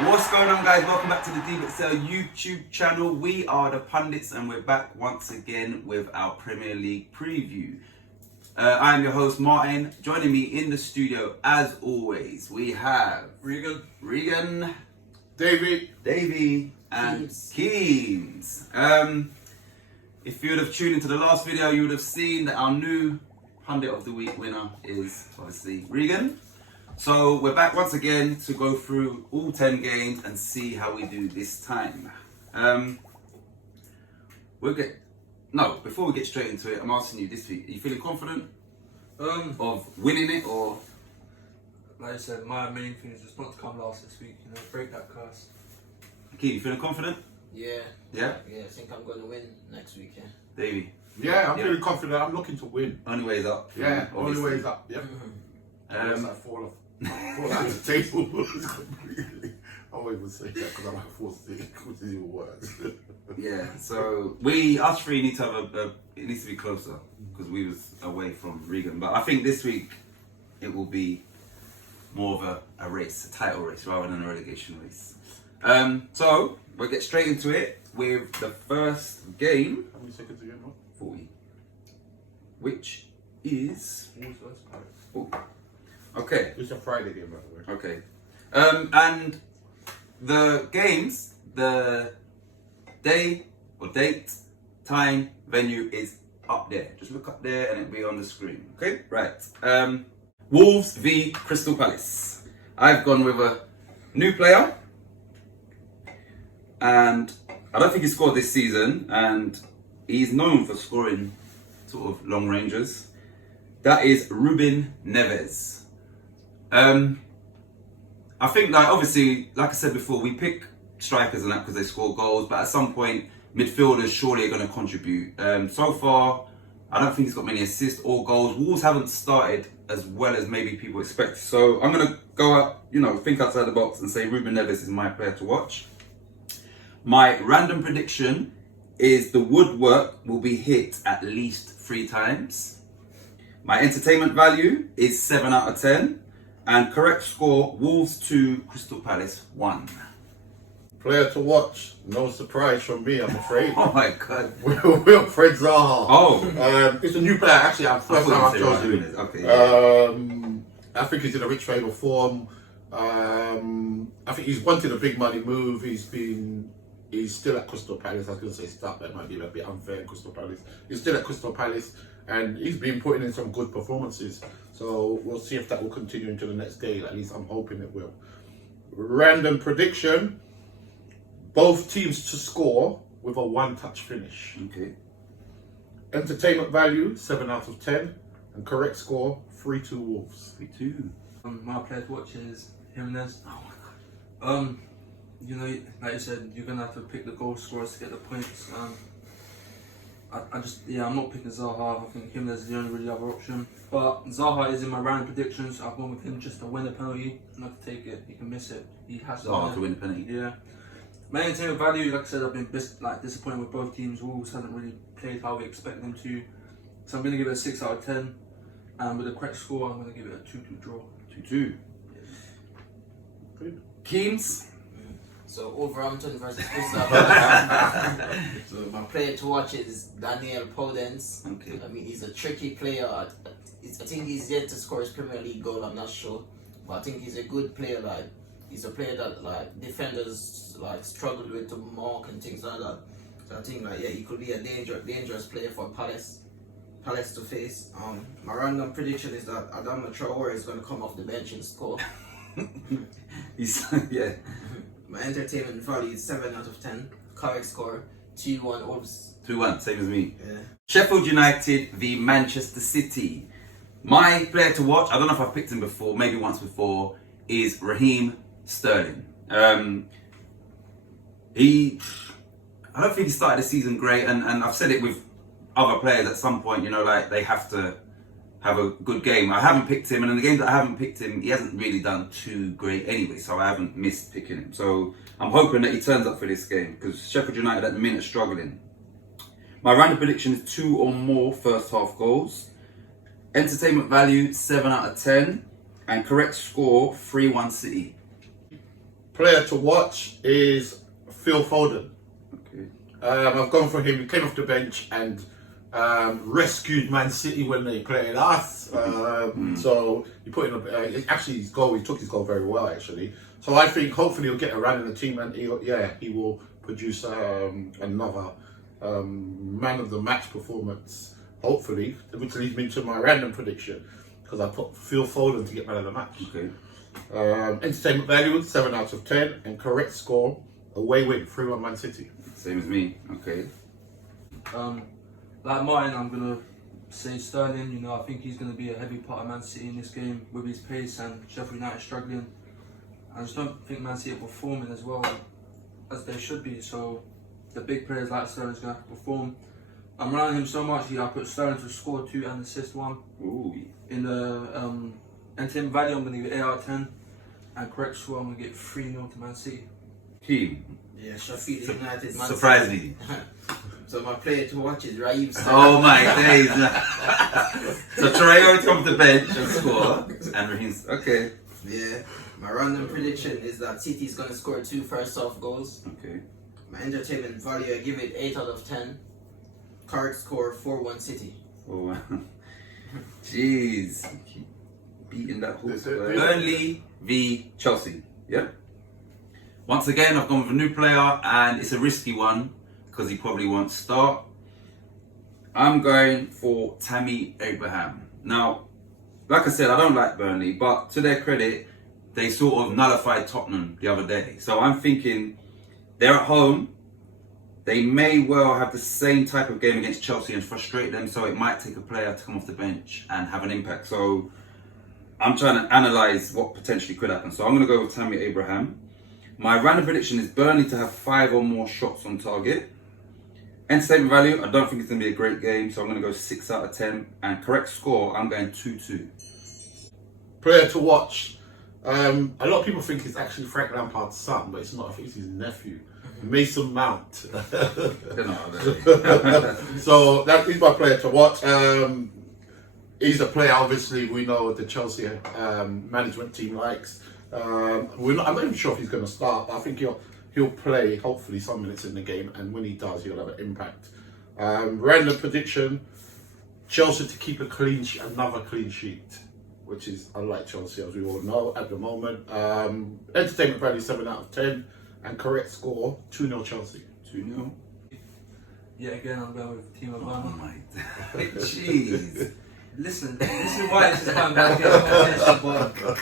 What's going on, guys? Welcome back to the D-Excel YouTube channel. We are the Pundits and we're back once again with our Premier League preview. I am your host Martin. Joining me in the studio as always we have Regan, Davey and Keens. If you would have tuned into the last video, you would have seen that our new Pundit of the Week winner is obviously Regan. So we're back once again to go through all 10 games and see how we do this time. Before we get straight into it, I'm asking you this week, are you feeling confident of winning it, or? Like I said, my main thing is just not to come last this week, break that curse. Keith, you feeling confident? Yeah. Yeah? Yeah, I think I'm going to win next week, yeah. Davey? Yeah, I'm feeling confident. I'm looking to win. Only way is up. Yeah, obviously. only way is up. Yep. Unless I fall out of the table. I won't even say that because I might force it, which is even worse. Yeah, so us three need to have it needs to be closer because we was away from Regan. But I think this week it will be more of a race, a title race rather than a relegation race. So we'll get straight into it with the first game. How many seconds again? 40. Which is... Oh. Okay. It's a Friday game, by the way. Okay. And the games, the day or date, time, venue is up there. Just look up there and it'll be on the screen. Okay? Right. Wolves v Crystal Palace. I've gone with a new player. And I don't think he scored this season. And he's known for scoring sort of long rangers. That is Ruben Neves. I think, obviously, like I said before, we pick strikers and that because they score goals, but at some point, midfielders surely are going to contribute. So far, I don't think he's got many assists or goals. Wolves haven't started as well as maybe people expect. So I'm going to go out, think outside the box and say Ruben Neves is my player to watch. My random prediction is the woodwork will be hit at least 3 times. My entertainment value is 7 out of 10. And correct score, Wolves 2, Crystal Palace 1. Player to watch, no surprise from me, I'm afraid. Oh my God. Wilfred Zaha. Oh. It's a new player, actually. First time I've chosen him. Okay. I think he's in a rich frame of form. I think he's wanted a big money move. He's still at Crystal Palace. I was going to say start, that might be a bit unfair in Crystal Palace. He's still at Crystal Palace and he's been putting in some good performances. So we'll see if that will continue into the next game. At least I'm hoping it will. Random prediction. Both teams to score with a one-touch finish. Okay. Entertainment value, 7 out of 10. And correct score, 3-2 Wolves. 3-2. My player to watch is Jimenez. Oh my God. Like you said, you're gonna have to pick the goal scorers to get the points. I'm not picking Zaha. I think Jimenez is the only really other option. But Zaha is in my round predictions. I've gone with him just to win a penalty, not to take it. He can miss it. He has Zaha to win a penalty. Yeah. My entertainment value, like I said, I've been disappointed with both teams. Wolves haven't really played how we expect them to. So I'm going to give it a 6 out of 10. And with the correct score, I'm going to give it a 2-2 draw. 2-2. Keens? So Wolverhampton versus Crystal Palace. So my player to watch is Daniel Podence. Okay. I mean, he's a tricky player. I think he's yet to score his Premier League goal. I'm not sure, but I think he's a good player. He's a player that defenders struggle with to mark and things like that. So I think he could be a dangerous player for Palace to face. My random prediction is that Adama Traore is going to come off the bench and score. Yeah. My entertainment value is 7 out of 10. Correct score, 2-1 Wolves. 2-1, same as me. Yeah. Sheffield United v Manchester City. My player to watch, I don't know if I've picked him before, maybe once before, is Raheem Sterling. I don't think he started the season great, and I've said it with other players at some point, they have to have a good game. I haven't picked him, and in the games that I haven't picked him, he hasn't really done too great anyway, so I haven't missed picking him. So I'm hoping that he turns up for this game, because Sheffield United at the minute are struggling. My random prediction is 2 or more first half goals. Entertainment value, 7 out of 10. And correct score, 3-1 City. Player to watch is Phil Foden. Okay. I've gone for him. He came off the bench and rescued Man City when they played us. So he put in actually his goal. He took his goal very well actually. So I think hopefully he'll get a run in the team and he will produce another man of the match performance. Hopefully, which leads me to my random prediction because I put Phil Foden to get man of the match. Okay. Entertainment value 7 out of 10 and correct score away win 3-1 Man City. Same as me. Okay. Like Martin, I'm gonna say Sterling. You know, I think he's gonna be a heavy part of Man City in this game with his pace and Sheffield United struggling. I just don't think Man City are performing as well as they should be. So the big players like Sterling's gonna have to perform. I'm relying on him so much. I put Sterling to score 2 and assist 1. Ooh. In the entertainment value, I'm gonna give it 8 out of 10, and correct score, I'm gonna get 3-0 to Man City. Team. Yeah, Sheffield United. Man Surprise City. me. So my player to watch is Raheem Sterling. Oh my days. So Traore comes to the bench and score. And Raheem's okay. Yeah. My random prediction is that City is gonna score 2 first half goals. Okay. My entertainment value, I give it 8 out of 10. Correct score 4-1 City. Oh, jeez. Keep beating that horse. That's it. Burnley v Chelsea. Yeah. Once again, I've gone with a new player, and it's a risky one because he probably won't start. I'm going for Tammy Abraham. Now, like I said, I don't like Burnley, but to their credit, they sort of nullified Tottenham the other day. So I'm thinking they're at home. They may well have the same type of game against Chelsea and frustrate them, so it might take a player to come off the bench and have an impact. So I'm trying to analyse what potentially could happen. So I'm going to go with Tammy Abraham. My random prediction is Burnley to have 5 or more shots on target. Entertainment value, I don't think it's going to be a great game, so I'm going to go 6 out of 10. And correct score, I'm going 2-2. Player to watch. A lot of people think it's actually Frank Lampard's son, but it's not. I think it's his nephew, Mason Mount. They're not, are they? So that is my player to watch. He's a player, obviously, we know the Chelsea management team likes. I'm not even sure if he's going to start, but I think he'll play, hopefully, some minutes in the game, and when he does, he'll have an impact. Random prediction, Chelsea to keep another clean sheet, which is unlike Chelsea, as we all know, at the moment. Entertainment value 7 out of 10, and correct score, 2-0 Chelsea. 2-0. Yeah, again, I'm going with Team of Oh Burnley. my jeez. Listen, this is why this is going back again.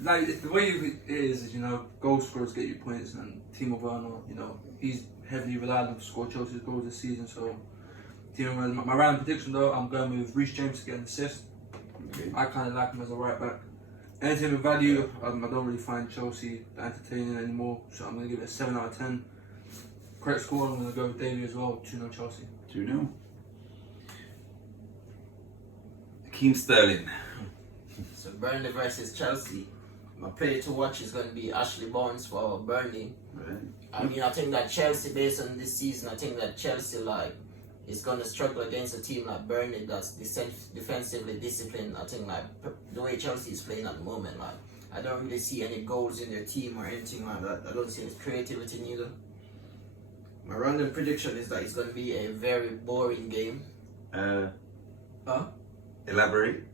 Like, the way it is, you know, goal scorers get you points, and Timo Werner, you know, he's heavily relied on to score Chelsea's goals this season, so Timo Werner. My random prediction though, I'm going with Reece James to get an assist. Okay. I kind of like him as a right back. Entertainment value, I don't really find Chelsea entertaining anymore, so I'm going to give it a 7 out of 10. Correct score, I'm going to go with Davey as well, 2-0 Chelsea. 2-0. Raheem Sterling. So Burnley versus Chelsea. My player to watch is going to be Ashley Barnes for Burnley. Right. I mean, I think that Chelsea, based on this season, I think that Chelsea is going to struggle against a team like Burnley that's defensively disciplined. I think the way Chelsea is playing at the moment, I don't really see any goals in their team or anything like that. I don't see any creativity neither. My random prediction is that it's going to be a very boring game. Elaborate.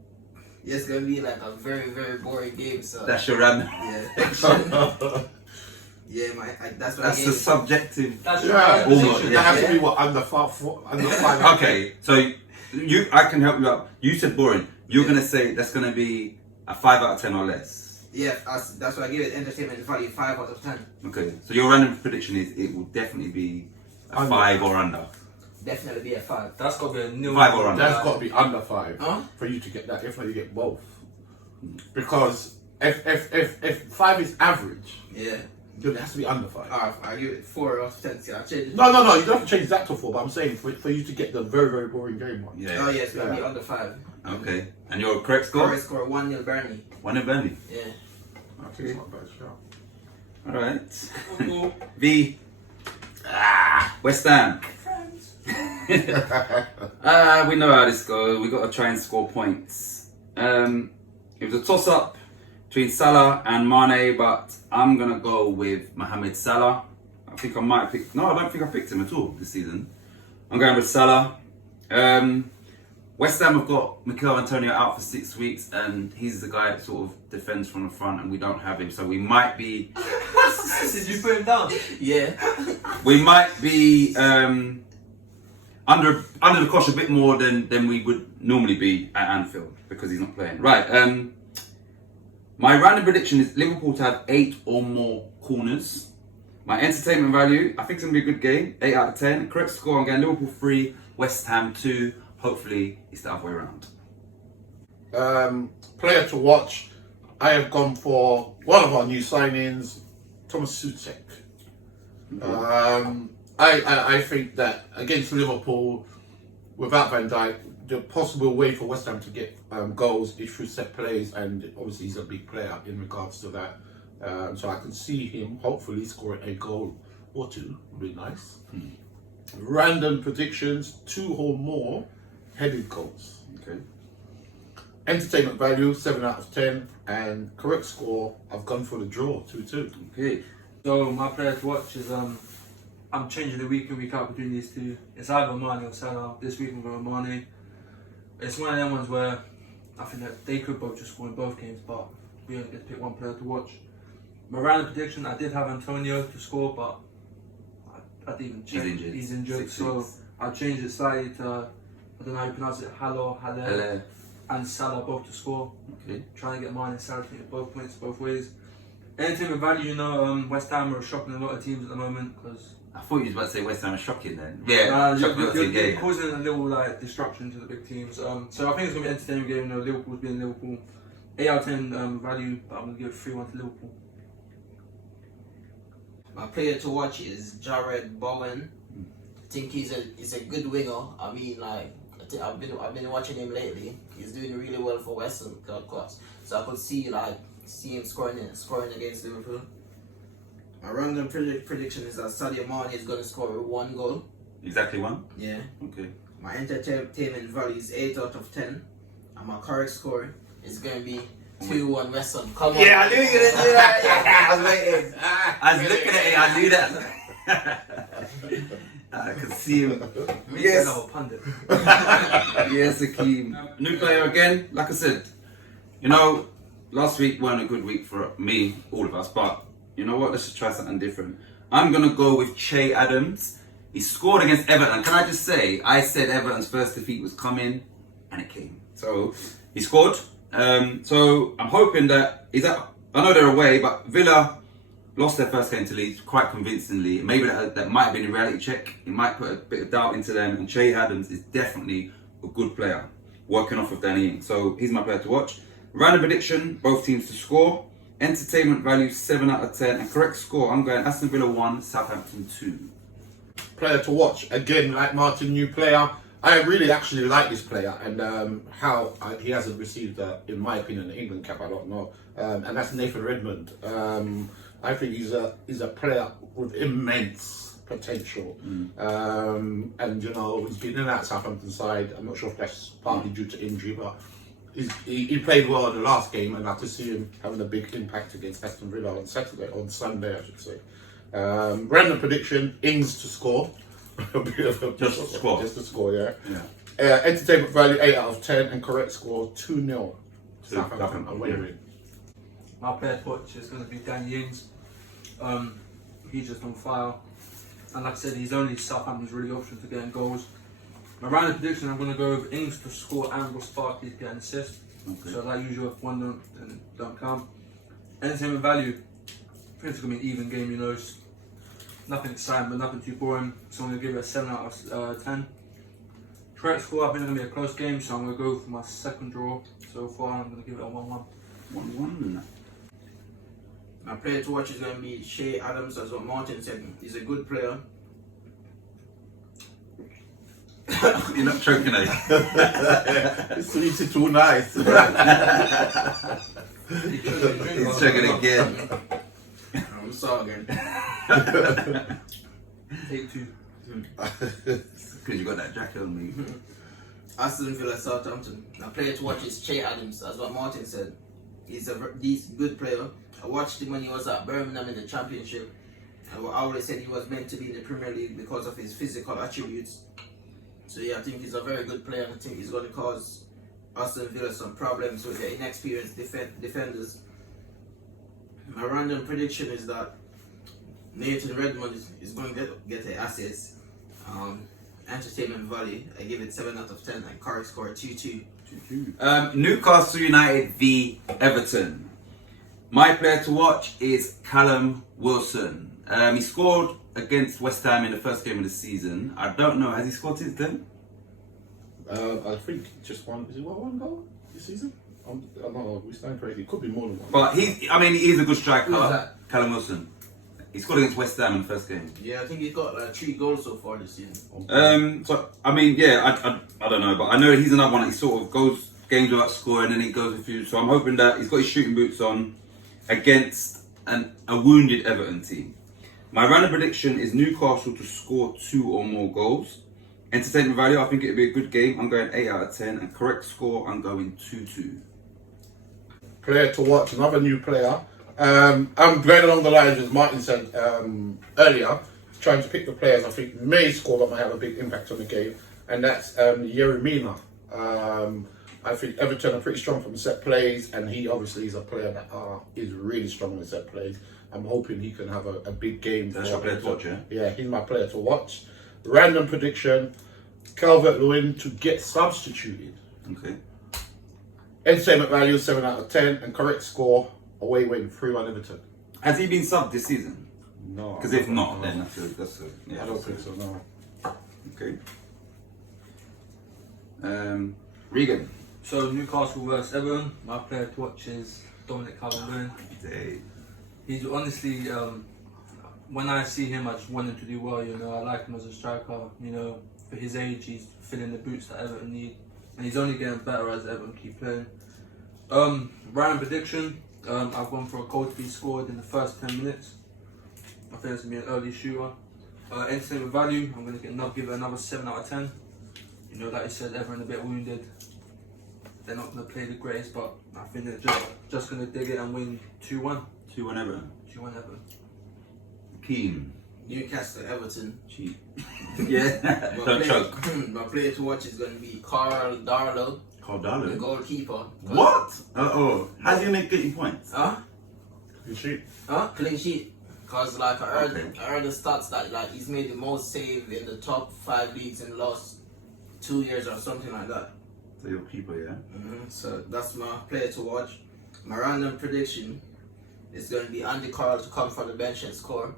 Yeah, it's going to be like a very, very boring game. So That's your random. yeah. Yeah, that's what I That's gave the it. subjective. That's Yeah, Almost, that has to be what, under 5. Okay, so I can help you out. You said boring. You're gonna say that's gonna be a 5 out of 10 or less. Yeah, that's why I give it entertainment value 5 out of 10. Okay, so your random prediction is it will definitely be a Under. 5 or under. Definitely be a 5. That's got to be a nil. 5 or under. That's got to be under 5 Huh? for you to get that. If not, you get both. Because if 5 is average, Yeah. then it has to be under 5. I give it 4 out of 10. See, I changed it. No, you don't have to change that to 4. But I'm saying for you to get the very, very boring game one. Yeah. Oh, yeah, it's going to be Yeah. under 5. Okay, and your correct score? Correct score 1-0 Burnley. 1 in Burnley. Yeah. Okay, it's not a bad shout. All right. V. West Ham. We know how this goes. We got to try and score points. It was a toss-up between Salah and Mane, but I'm gonna go with Mohamed Salah. I think I might pick. No, I don't think I picked him at all this season. I'm going with Salah. West Ham have got Mikel Antonio out for 6 weeks, and he's the guy that sort of defends from the front, and we don't have him, so we might be. Did you put him down? Yeah. We might be under the cosh a bit more than we would normally be at Anfield because he's not playing. Right. My random prediction is Liverpool to have 8 or more corners. My entertainment value, I think it's going to be a good game. 8 out of 10. Correct score, I'm getting Liverpool 3, West Ham 2. Hopefully, it's the other way around. Player to watch, I have gone for one of our new signings, Thomas Soucek. I think that against Liverpool, without Van Dijk, the possible way for West Ham to get goals is through set plays, and obviously he's a big player in regards to that. So I can see him hopefully scoring a goal or 2. Would be nice. Random predictions: 2 or more headed goals. Okay. Entertainment value 7 out of 10, and correct score, I've gone for the draw 2-2. Okay. So my player to watch is I'm changing the week in week out between these two. It's either Mane or Salah. This week I'm going with Mane. It's one of them ones where I think that they could both just score in both games, but we only get to pick one player to watch. My random prediction, I did have Antonio to score, but I didn't even check. He's injured. 6 So weeks. I changed it slightly to, I don't know how you pronounce it, Haller, and Salah both to score. Okay. Trying to get Mane and Salah to get both points both ways. Entertainment value, you know, West Ham are shocking a lot of teams at the moment because. I thought you was about to say West Ham is shocking then. Yeah, shocking a lot of teams, you're yeah. causing a little like destruction to the big teams. So I think it's gonna be an entertaining game. You know, Liverpool's being Liverpool. 8 out of 10 value, but I'm gonna give it 3-1 to Liverpool. My player to watch is Jared Bowen. I think he's a good winger. I mean, like I've been watching him lately. He's doing really well for West Ham, of course. So I could see him scoring against Liverpool. My random prediction is that Sadio Mane is going to score 1 goal. Exactly 1? Yeah. Okay. My entertainment value is 8 out of 10, and my correct score is going to be 2-1 West Ham. Come on. Yeah, I knew you were going to do that. Yeah, I was waiting. I was looking at it, I knew that. I could see him. Yes. Another pundit. Yes, Akeem. New player again. Like I said, you know, last week weren't a good week for me, all of us, but you know what? Let's just try something different. I'm going to go with Che Adams. He scored against Everton. Can I just say, I said Everton's first defeat was coming, and it came. So, he scored. So, I'm hoping that I know they're away, but Villa lost their first game to Leeds quite convincingly. Maybe that might have been a reality check. It might put a bit of doubt into them. And Che Adams is definitely a good player, working off of Danny Ings. So, he's my player to watch. Random prediction, both teams to score. Entertainment value 7 out of 10, and correct score, I'm going Aston Villa 1, Southampton 2. Player to watch, again, like Martin, new player. I really actually like this player, and he hasn't received, in my opinion, an England cap, I don't know. And that's Nathan Redmond. I think he's a player with immense potential. And you know, he's been in that Southampton side. I'm not sure if that's partly due to injury, but he played well in the last game, and I could see him having a big impact against Aston Villa on Sunday, I should say. Random prediction: Ings to score. Just to score. Just to score, yeah. Yeah. Entertainment value 8 out of 10, and correct score 2-0. Southampton Southampton away win. My player to watch is going to be Danny Ings. He's just on fire, and like I said, he's only Southampton's really option to getting goals. My random prediction, I'm going to go with Ings to score and Ross Barkley to get an assist. Okay. So like usual, if one don't count. Entertainment value, I think it's going to be an even game, you know, just nothing exciting but nothing too boring. So I'm going to give it a 7 out of 10. Correct score, I think it's going to be a close game, so I'm going to go for my second draw so far. I'm going to give it a 1-1. 1-1. My player to watch is going to be Che Adams, as what Martin said. He's a good player. You're not choking, eh? It's sweet, too nice. He's choking again. I'm sorry again. Take 2. Because you got that jacket on me. Aston Villa, Southampton. My player to watch is Che Adams, as what Martin said. He's a decent, good player. I watched him when he was at Birmingham in the Championship. And I always said he was meant to be in the Premier League because of his physical attributes. So yeah, I think he's a very good player, and I think he's going to cause Aston Villa some problems with their inexperienced defenders. My random prediction is that Nathan Redmond is going to get the assets. Entertainment value, I give it 7 out of 10, and Carrick score 2-2. Newcastle United v Everton. My player to watch is Callum Wilson. He scored against West Ham in the first game of the season. I don't know, has he scored since then? I think just one. Is it one goal this season? I don't know. We stand correctly. It could be more than one. But he is a good striker. Who's that? Callum Wilson. He scored against West Ham in the first game. Yeah, I think he's got like 3 goals so far this season. So I mean, yeah, I don't know, but I know he's another one that he sort of goes games without scoring and then he goes a few. So I'm hoping that he's got his shooting boots on against a wounded Everton team. My random prediction is Newcastle to score 2 or more goals. Entertainment value, I think it'll be a good game. I'm going 8 out of 10, and correct score, I'm going 2-2. Player to watch, another new player. I'm going along the lines as Martin said earlier, trying to pick the players I think may score that might have a big impact on the game, and that's Yerry Mina. I think Everton are pretty strong from set plays, and he obviously is a player that is really strong in set plays. I'm hoping he can have a big game. That's your player to watch, yeah? Yeah, he's my player to watch. Random prediction, Calvert-Lewin to get substituted. Okay. Entertainment value 7 out of 10, and correct score, away win 3-1 Everton. Has he been subbed this season? No. Because if not, then that's a yeah. I don't think so, no. Okay. Regan. So Newcastle versus Everton. My player to watch is Dominic Calvert-Lewin. Hey. He's honestly, when I see him, I just want him to do well. You know, I like him as a striker. You know, for his age, he's filling the boots that Everton need, and he's only getting better as Everton keep playing. Ryan prediction. I've gone for a goal to be scored in the first 10 minutes. I think it's gonna be an early shooter. Entertainment value. I'm gonna give it another 7 out of 10. You know, like I said, Everton a bit wounded. They're not gonna play the greatest, but I think they're just gonna dig it and win 2-1. 2-1 Everton. 2-1 Everton. Keen. Newcastle Everton. Cheat. Yeah. Don't choke. My player to watch is going to be Carl Darlow, Carl the Darlow. goalkeeper. What? How's he gonna get you points? You shoot. Clean sheet. Cause like I Okay. heard the stats that like he's made the most save in the top 5 leagues in the last 2 years or something like that. So your keeper, yeah. So that's my player to watch. My random prediction is going to be Andy Carroll to come from the bench and score.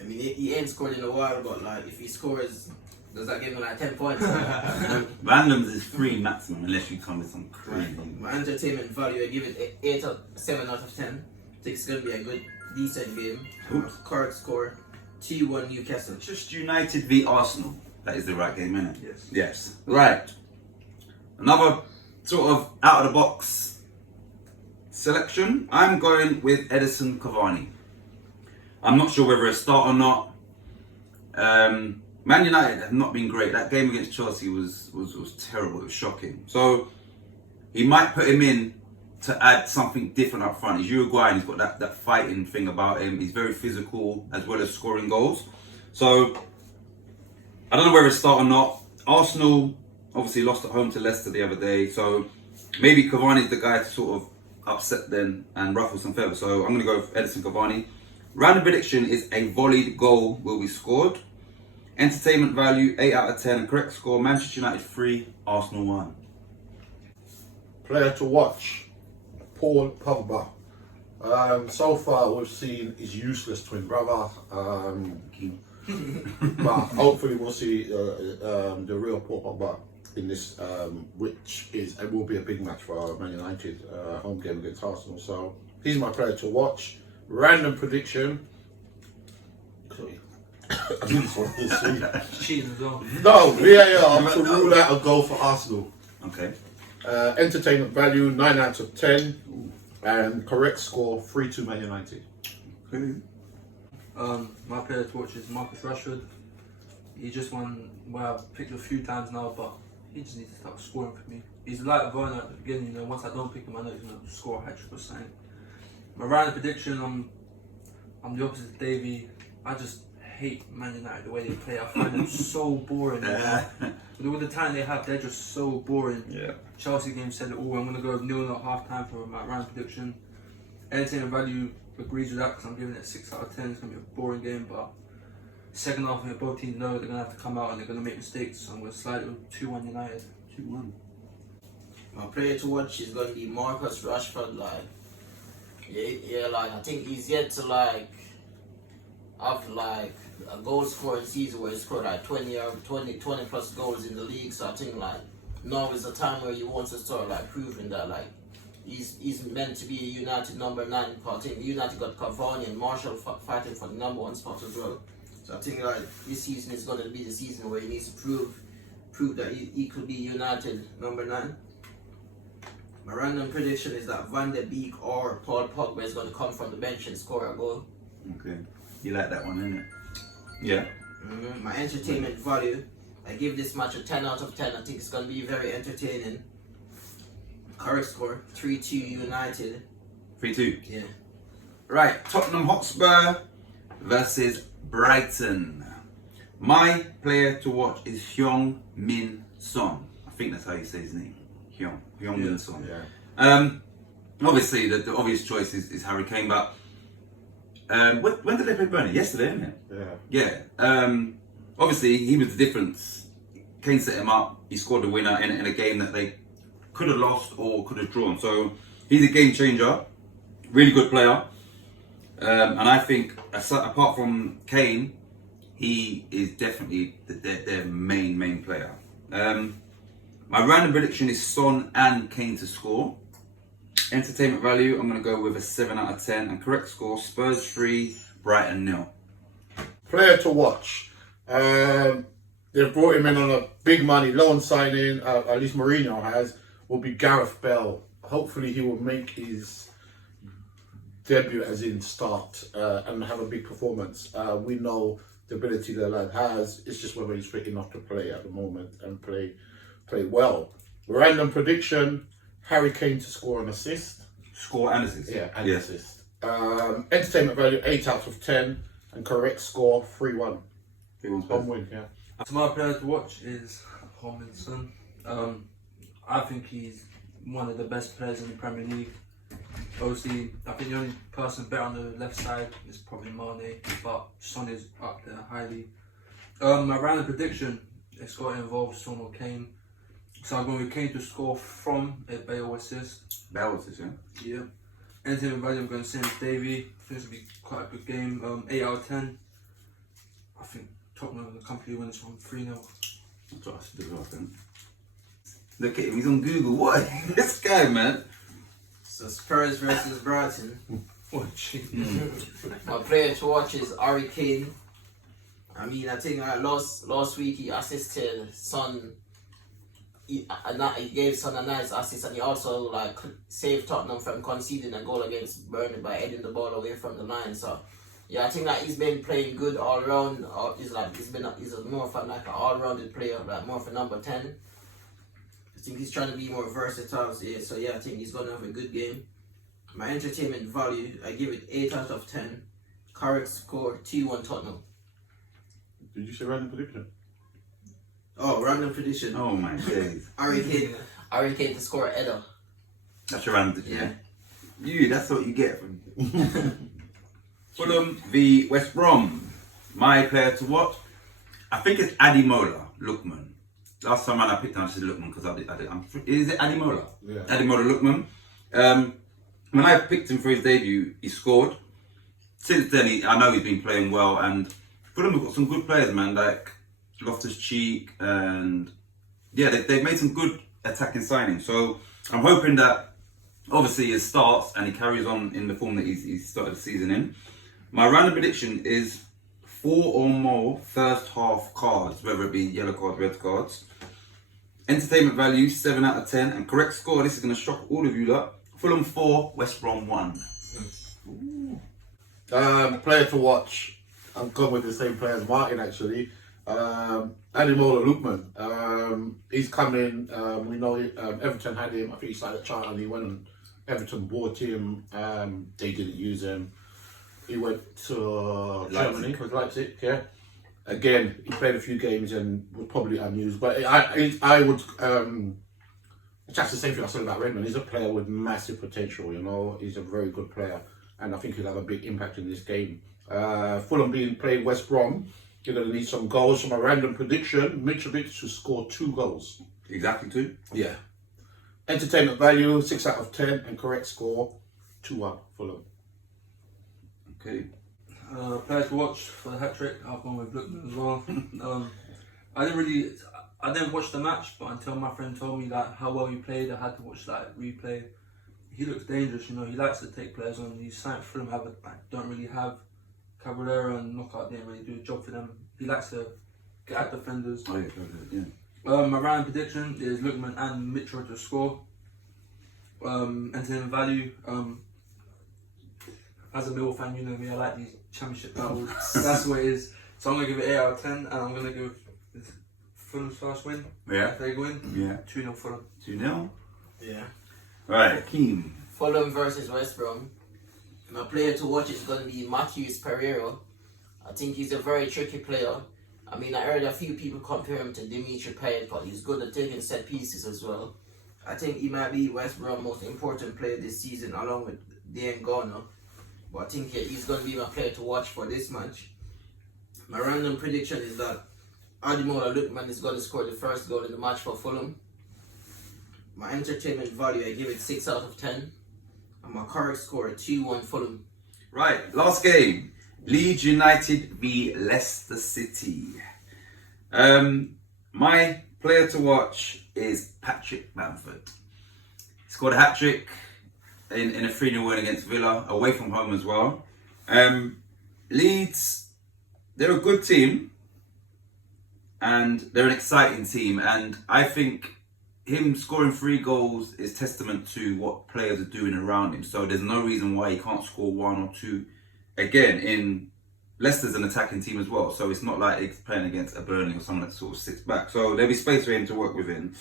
I mean, he ain't scored in a while, but like if he scores, does that give him like 10 points? Randoms is 3 maximum unless you come with some crazy. My entertainment value, I give it 7 out of 10. I think it's going to be a good, decent game. Oops. Correct score, 2-1 Newcastle. Just United v Arsenal. That is the right game, isn't it? Yes. Yes. Right. Another sort of out of the box selection. I'm going with Edison Cavani. I'm not sure whether it's start or not. Man United have not been great. That game against Chelsea was terrible. It was shocking. So he might put him in to add something different up front. He's Uruguayan. He's got that fighting thing about him. He's very physical as well as scoring goals. So I don't know whether it's start or not. Arsenal obviously lost at home to Leicester the other day. So maybe Cavani's the guy to sort of upset them and ruffle some feathers. So I'm going to go with Edison Cavani. Random prediction is a volleyed goal will be scored. Entertainment value 8 out of 10. Correct score Manchester United 3, Arsenal 1. Player to watch, Paul Pogba. So far we've seen his useless twin brother, but hopefully we'll see the real Paul Pogba in this, which will be a big match for Man United, home game against Arsenal. So he's my player to watch. Random prediction. Sorry. I just wanted to see. Cheating as well. No, VAR to rule out a goal for Arsenal. Okay. Entertainment value 9 out of 10, and correct score 3-2 Man United. My player to watch is Marcus Rashford. He just won. Well, I've picked a few times now, but he just needs to start scoring for me. He's like Werner at the beginning, you know, once I don't pick him, I know he's going to score a hat-trick or something. My round prediction, I'm the opposite of Davey. I just hate Man United, the way they play. I find them so boring. You know? With the talent they have, they're just so boring. Yeah. Chelsea game said it all. I'm going to go 0-0 at half-time for my round prediction. Entertainment value agrees with that because I'm giving it 6 out of 10. It's going to be a boring game, but second half, both teams know they're going to have to come out and they're going to make mistakes. So I'm going to slide it with 2-1 United. 2-1. My player to watch is going to be Marcus Rashford. Like, like I think he's yet to like have like a goal scoring season where he scored like 20 plus goals in the league. So I think like now is the time where he wants to start like proving that like he's meant to be a United number 9. I think United got Cavani and Marshall fighting for the number 1 spot as well. So I think like this season is going to be the season where he needs to prove that he could be United number 9. My random prediction is that Van de Beek or Paul Pogba is going to come from the bench and score a goal. Okay. You like that one, innit? Yeah. My entertainment value, I give this match a 10 out of 10. I think it's going to be very entertaining. Correct score, 3-2 United. 3-2. Yeah. Right, Tottenham Hotspur versus Brighton. My player to watch is Heung-min Son. I think that's how you say his name. Heung-min Son. Yeah. Obviously, the obvious choice is Harry Kane, but when did they play Burnley? Yesterday, isn't it? Yeah. Obviously, he was the difference. Kane set him up. He scored the winner in a game that they could have lost or could have drawn. So he's a game changer. Really good player. And I think, apart from Kane, he is definitely their main player. My random prediction is Son and Kane to score. Entertainment value, I'm going to go with a 7 out of 10. And correct score, Spurs 3, Brighton 0. Player to watch. They've brought him in on a big money loan signing, at least Mourinho has, will be Gareth Bale. Hopefully he will make his debut as in start and have a big performance. We know the ability the lad has. It's just whether he's fit enough to play at the moment and play well. Random prediction, Harry Kane to score an assist. Score and assist? Yeah, and assist. Entertainment value, 8 out of 10. And correct score, 3-1. 3-1 Spurs. Home win, yeah. So my player to watch is Heung-min Son. I think he's one of the best players in the Premier League. Obviously, I think the only person better on the left side is probably Mane, but Son is up there highly. My random prediction is going to involve Son or Kane. So I'm going with Kane to score from a Bale assist. Bale assist, yeah? Yeah. Entertainment value, I'm going to same as Davey. I think this will be quite a good game. 8 out of 10. I think Tottenham will comfortably win this one 3-0. That's what I should do, I think. Look at him, he's on Google. What? This guy, man. So Spurs versus Brighton. What? Jeez. My player to watch is Harry Kane. I mean, I think last week he assisted Son. He gave Son a nice assist, and he also like saved Tottenham from conceding a goal against Burnley by heading the ball away from the line. So yeah, I think that he's been playing good all round. He's more of an all-rounded player, like more of a number 10. I think he's trying to be more versatile. So yeah, I think he's gonna have a good game. My entertainment value, I give it 8 out of 10. Correct score, 2-1 Tottenham. Did you say random prediction? Oh, random prediction. Oh my days. Harry Kane to score a header. That's your random prediction. Yeah. That's what you get from Fulham v West Brom. My player to watch, I think it's Ademola Lookman. Last time I picked him, I said Lookman because I did. Is it Ademola? Yeah. Ademola Lookman. When I picked him for his debut, he scored. Since then, I know he's been playing well, and Fulham have got some good players, man, like Loftus-Cheek, and yeah, they've made some good attacking signings. So I'm hoping that obviously he starts and he carries on in the form that he's started the season in. My random prediction is 4 or more first half cards, whether it be yellow cards, red cards. Entertainment value 7 out of 10, and correct score. This is going to shock all of you lot. Fulham 4, West Brom 1. Player to watch. I'm going with the same player as Martin actually. Ademola Lookman. He's coming. We know Everton had him. I think he started at Charlton. He went and Everton bought him. They didn't use him. He went to Germany with Leipzig. Yeah. Again, he played a few games and was probably unused. But I would. That's the same thing I said about Redmond. He's a player with massive potential. You know, he's a very good player, and I think he'll have a big impact in this game. Fulham being playing West Brom. You're going to need some goals. From a random prediction, Mitrovic to score 2 goals. Exactly 2? Yeah. Entertainment value, 6 out of 10. And correct score, 2-1 Fulham. Okay. Player to watch for the hat-trick, I've gone with Lookman as well. I didn't watch the match, but until my friend told me like how well he played, I had to watch like replay. He looks dangerous, you know, he likes to take players on. He's signed Fulham don't really have Caballero, and Knockout didn't really do a job for them. He likes to get at defenders. Oh yeah. My round prediction is Lookman and Mitchell to score. Entertainment value. As a Millwall fan, you know me, I like these championship battles. That's what it is. So I'm going to give it 8 out of 10, and I'm going to give Fulham's first win. Yeah. If they go in. Yeah. 2-0 Fulham. 2-0? Yeah. Right, Hakeem. Fulham versus West Brom. My player to watch is going to be Matheus Pereira. I think he's a very tricky player. I mean, I heard a few people compare him to Dimitri Payet, but he's good at taking set pieces as well. I think he might be West Brom's most important player this season, along with Dian Garner. But I think he's going to be my player to watch for this match. My random prediction is that Ademola Lookman is going to score the first goal in the match for Fulham. My entertainment value, I give it 6 out of 10. And my correct score, 2-1 Fulham. Right, last game. Leeds United v Leicester City. My player to watch is Patrick Bamford. He scored a hat-trick in a 3-0 win against Villa, away from home as well. Leeds, they're a good team, and they're an exciting team, and I think him scoring 3 goals is testament to what players are doing around him. So there's no reason why he can't score 1 or 2. Again, Leicester's an attacking team as well, so it's not like he's playing against a Burnley or someone that sort of sits back. So there'll be space for him to work within.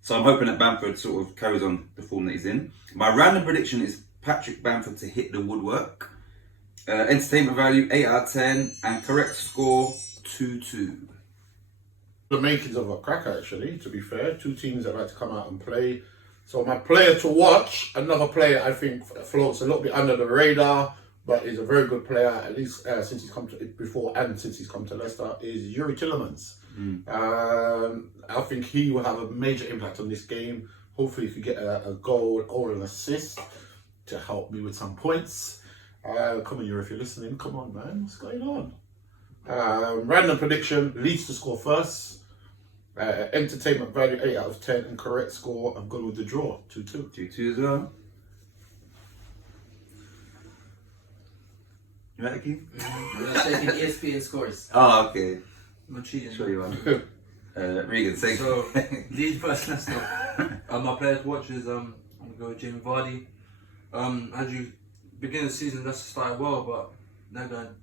So I'm hoping that Bamford sort of carries on the form that he's in. My random prediction is Patrick Bamford to hit the woodwork. Entertainment value 8 out of 10, and correct score 2-2. The makings of a cracker, actually, to be fair. 2 teams that like to come out and play. So my player to watch, another player I think floats a little bit under the radar, but is a very good player, at least since he's come to before and since he's come to Leicester, is Yuri Tillemans. I think he will have a major impact on this game. Hopefully he could get a goal or an assist to help me with some points. Come on, Yuri, if you're listening, come on, man, what's going on? Random prediction, Leeds to score first. Entertainment value 8 out of 10, and correct score, I'm going with the draw, 2-2. 2-2 as well. You right, Hakeem? I'm just taking ESPN scores. Oh, okay. I'm not cheating. Sure you are. Regan, say So, Leeds versus Leicester. My player to watch is, I'm going to go with Jamie Vardy. As you begin the season, Leicester started well, but they're going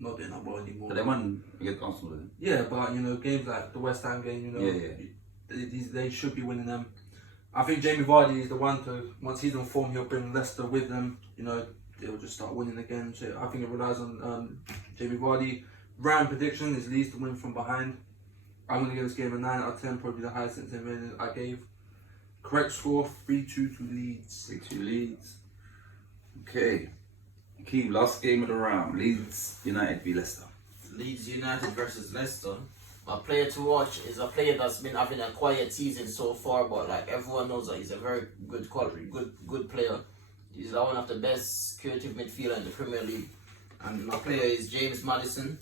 not doing that well anymore. But they won against Arsenal, didn't Yeah, but you know, games like the West Ham game, you know, they should be winning them. I think Jamie Vardy is the one to, once he's on form, he'll bring Leicester with them. You know, they'll just start winning again. So I think it relies on Jamie Vardy. Round prediction is Leeds to win from behind. I'm going to give this game a 9 out of 10, probably the highest entertainment I gave. Correct score, 3-2 to Leeds. 3-2 Leeds. Okay. Hakeem, last game of the round. Leeds United v Leicester. Leeds United versus Leicester. My player to watch is a player that's been having a quiet season so far, but like everyone knows that he's a very good quality, good player. He's one of the best creative midfielder in the Premier League. And my player is James Maddison.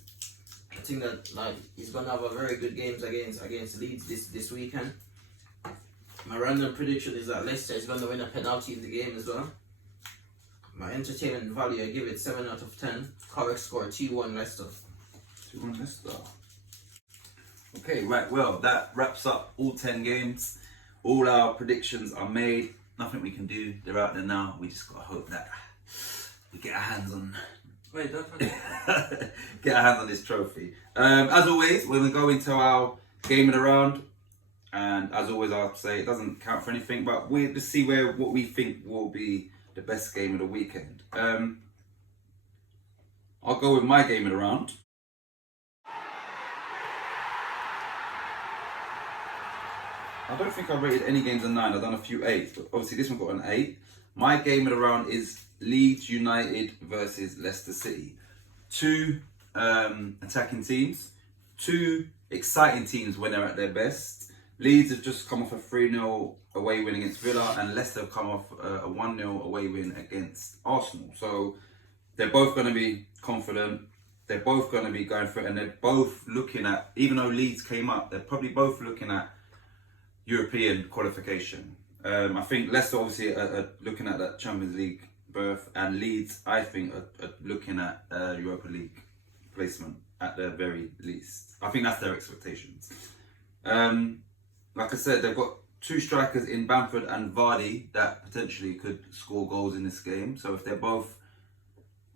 I think that like he's gonna have a very good games against Leeds this weekend. My random prediction is that Leicester is gonna win a penalty in the game as well. My entertainment value, I give it 7 out of 10. Correct score 2-1 Leicester. 2-1 Leicester. Okay, right, well, that wraps up all 10 games. All our predictions are made. Nothing we can do. They're out there now. We just got to hope that we get our hands on Wait, don't touch it. get our hands on this trophy. As always, we're going to go into our game of the round. And as always, I'll say it doesn't count for anything, but we'll just see what we think will be the best game of the weekend. I'll go with my game of the round. I don't think I rated any games a 9. I've done a few 8s, but obviously this one got an 8. My game of the round is Leeds United versus Leicester City. Two attacking teams, two exciting teams when they're at their best. Leeds have just come off a 3-0 away win against Villa, and Leicester have come off a 1-0 away win against Arsenal. So they're both going to be confident. They're both going to be going for it, and they're both looking at, even though Leeds came up, they're probably both looking at European qualification. I think Leicester obviously are looking at that Champions League berth, and Leeds, I think, are looking at Europa League placement at the very least. I think that's their expectations. Like I said, they've got two strikers in Bamford and Vardy that potentially could score goals in this game. So if they both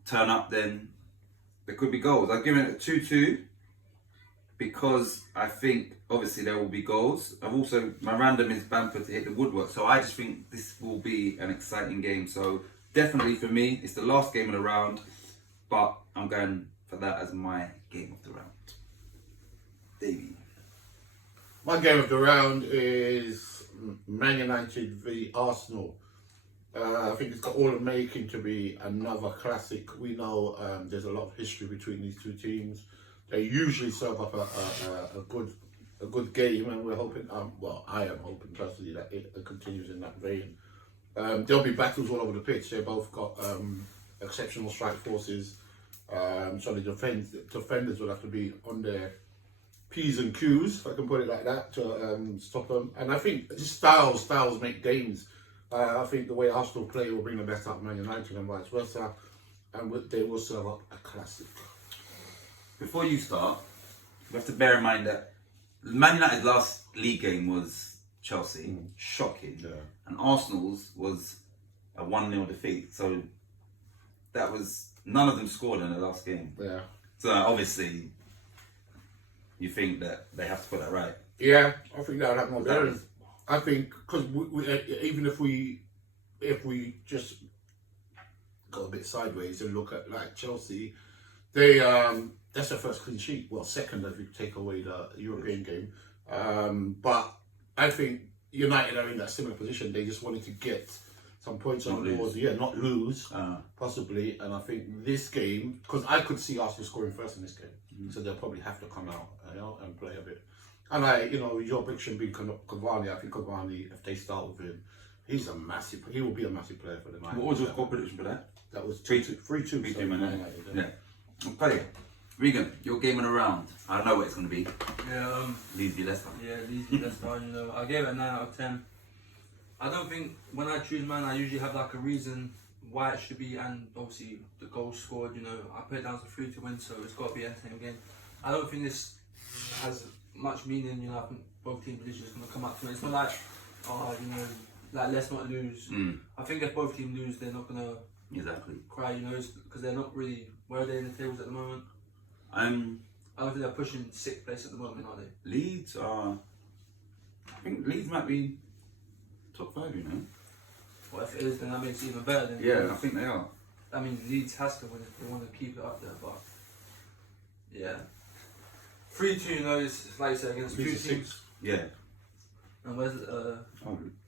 turn up, then there could be goals. I've given it a 2-2 because I think obviously there will be goals. My random is Bamford to hit the woodwork. So I just think this will be an exciting game. So definitely for me, it's the last game of the round, but I'm going for that as my game of the round. Davey. My game of the round is Man United v Arsenal. I think it's got all the making to be another classic. We know there's a lot of history between these two teams. They usually serve up a good game, and we're hoping. I am hoping personally that it continues in that vein. There'll be battles all over the pitch. They both got exceptional strike forces, so the defenders will have to be on their P's and Q's, if I can put it like that, to stop them. And I think just styles make games. I think the way Arsenal play will bring the best out of Man United and vice versa, and they will serve up a classic. Before you start, you have to bear in mind that Man United's last league game was Chelsea, shocking, and Arsenal's was a 1-0 defeat. So that was, none of them scored in the last game. Yeah. So obviously, you think that they have to put that right. Yeah, I think that would have more better. I think because even if we just go a bit sideways and look at like Chelsea, they that's their first clean sheet. Well, second if you take away the European game. But I think United are in that similar position. They just wanted to get some points on the board. Yeah, not lose, possibly. And I think this game, because I could see Arsenal scoring first in this game, so they'll probably have to come out, and play a bit. And your prediction being Cavani, I think Cavani, if they start with him, he will be a massive player for them. What was your score prediction for that? That was 3-2. 3-2. Man United. Yeah. Okay. Regan, your game of the round. I don't know what it's going to be. Yeah, Leeds v Leicester. Yeah, Leeds v Leicester. I gave it a 9 out of 10. I don't think when I choose man, I usually have like a reason why it should be, and obviously the goals scored. I put it down to 3 to win, so it's got to be an entertaining game. I don't think this has much meaning. I think both teams are just going to come up to it. It's not like, like let's not lose. I think if both teams lose, they're not going to cry. Because they're not really, where are they in the tables at the moment? I don't think they're pushing 6th place at the moment, are they? Leeds are. I think Leeds might be top 5. Well, if it is, then that makes it even better. Then Yeah, I think they are. I mean, Leeds has to win if they want to keep it up there, but yeah. 3-2, it's like you said, against two teams. Yeah. And where's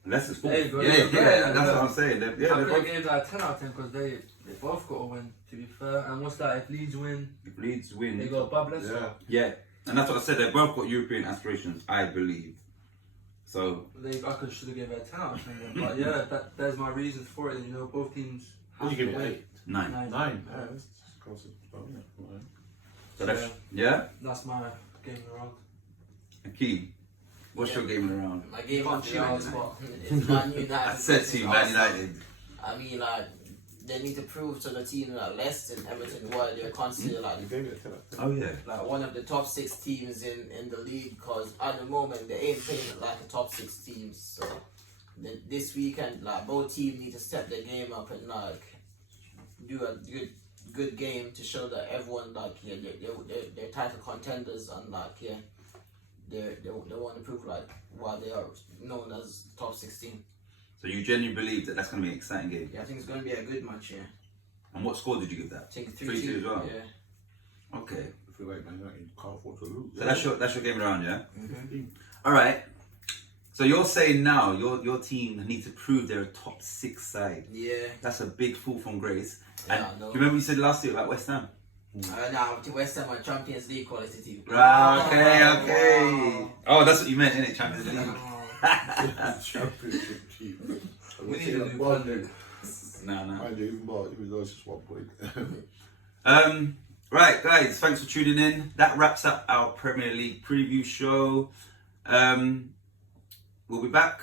Leicester's full. There you go. Yeah, that's what I'm saying. I could have gave that a 10 out of 10 because they both got to win, to be fair. And what's that? If Leeds win, they go above Leicester. Yeah, and that's what I said. They both got European aspirations, I believe. So I should have given it a 10 out of 10. Then. But yeah, there's my reasons for it. And both teams. Would you give it 8? 9. 9. So that's my game of the round. Akeem, what's your game of the round? My game of the round is Man United. I said to you, Man United. I mean, they need to prove to the team like Leicester and Everton why they're considered like one of the top 6 teams in the league. Because at the moment they ain't playing like a top 6 teams. So this weekend, both teams need to step their game up and do a good game to show that everyone they're title contenders and they want to prove why they are known as top 16. So you genuinely believe that that's going to be an exciting game? Yeah, I think it's going to be a good match. Yeah. And what score did you give that? I think 3-2 as well. Yeah. Okay. If you like Man United, you can't afford to lose. So that's your game around, yeah. Mm-hmm. All right. So you're saying now your team need to prove they're a top 6 side. Yeah. That's a big fall from grace. Yeah, And I know. do you remember you said last year about West Ham? Now West Ham are Champions League quality team. Right, okay. Oh, that's what you meant, innit? Champions League. Championship team. We need a new plan. No. Mind you, even though it's just 1 point. Right, guys, thanks for tuning in. That wraps up our Premier League preview show. We'll be back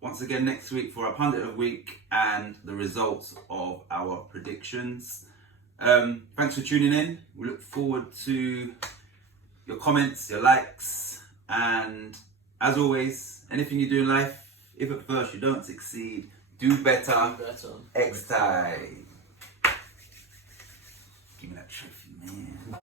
once again next week for our pundit of the week and the results of our predictions. Thanks for tuning in. We look forward to your comments, your likes, and as always, anything you do in life, if at first you don't succeed, do better next time. Give me that trophy, man.